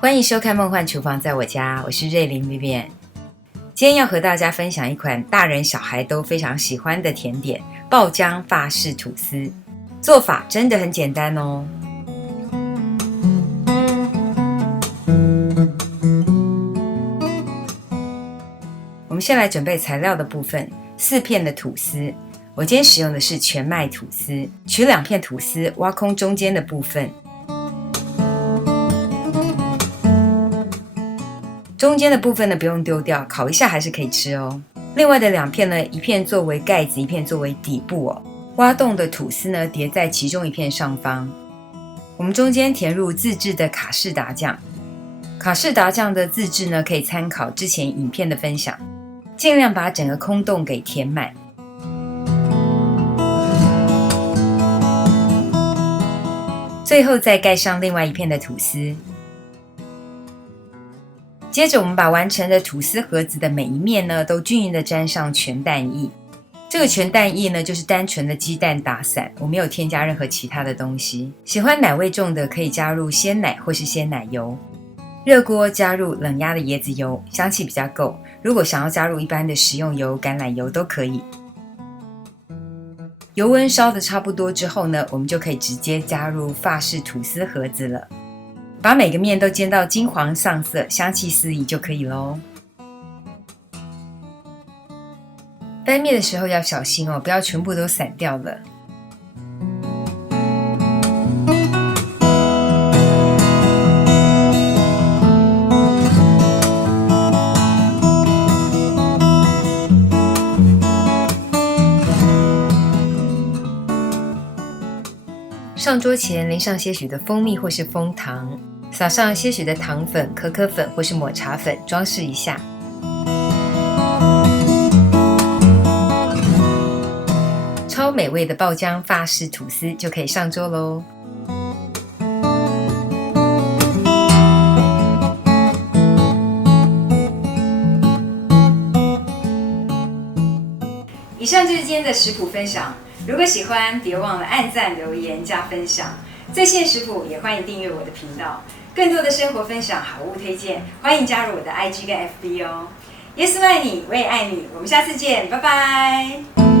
欢迎收看《梦幻厨房在我家》，我是瑞玲 Vivian。今天要和大家分享一款大人小孩都非常喜欢的甜点——爆浆法式吐司。做法真的很简单哦。我们先来准备材料的部分：4片的吐司。我今天使用的是全麦吐司，取2片吐司，挖空中间的部分。中间的部分呢，不用丢掉，烤一下还是可以吃哦。另外的2片呢，一片作为盖子，一片作为底部哦。挖洞的吐司呢，叠在其中一片上方。我们中间填入自制的卡士达酱。卡士达酱的自制呢，可以参考之前影片的分享，尽量把整个空洞给填满。最后再盖上另外一片的吐司。接着我们把完成的吐司盒子的每一面呢，都均匀的沾上全蛋液。这个全蛋液呢，就是单纯的鸡蛋打散，我没有添加任何其他的东西。喜欢奶味重的可以加入鲜奶或是鲜奶油。热锅加入冷压的椰子油，香气比较够。如果想要加入一般的食用油、橄榄油都可以。油温烧的差不多之后呢，我们就可以直接加入法式吐司盒子了。把每个面都煎到金黄上色，香气四溢就可以咯。翻面的时候要小心哦，不要全部都散掉了。上桌前淋上些许的蜂蜜或是枫糖，撒上些许的糖粉、可可粉或是抹茶粉，装饰一下。超美味的爆浆法式吐司就可以上桌咯。以上就是今天的食谱分享。如果喜欢，别忘了按赞、留言、加分享。最新食谱也欢迎订阅我的频道。更多的生活分享、好物推荐，欢迎加入我的 IG 跟 FB 哦。耶稣爱你，我也爱你。我们下次见，拜拜。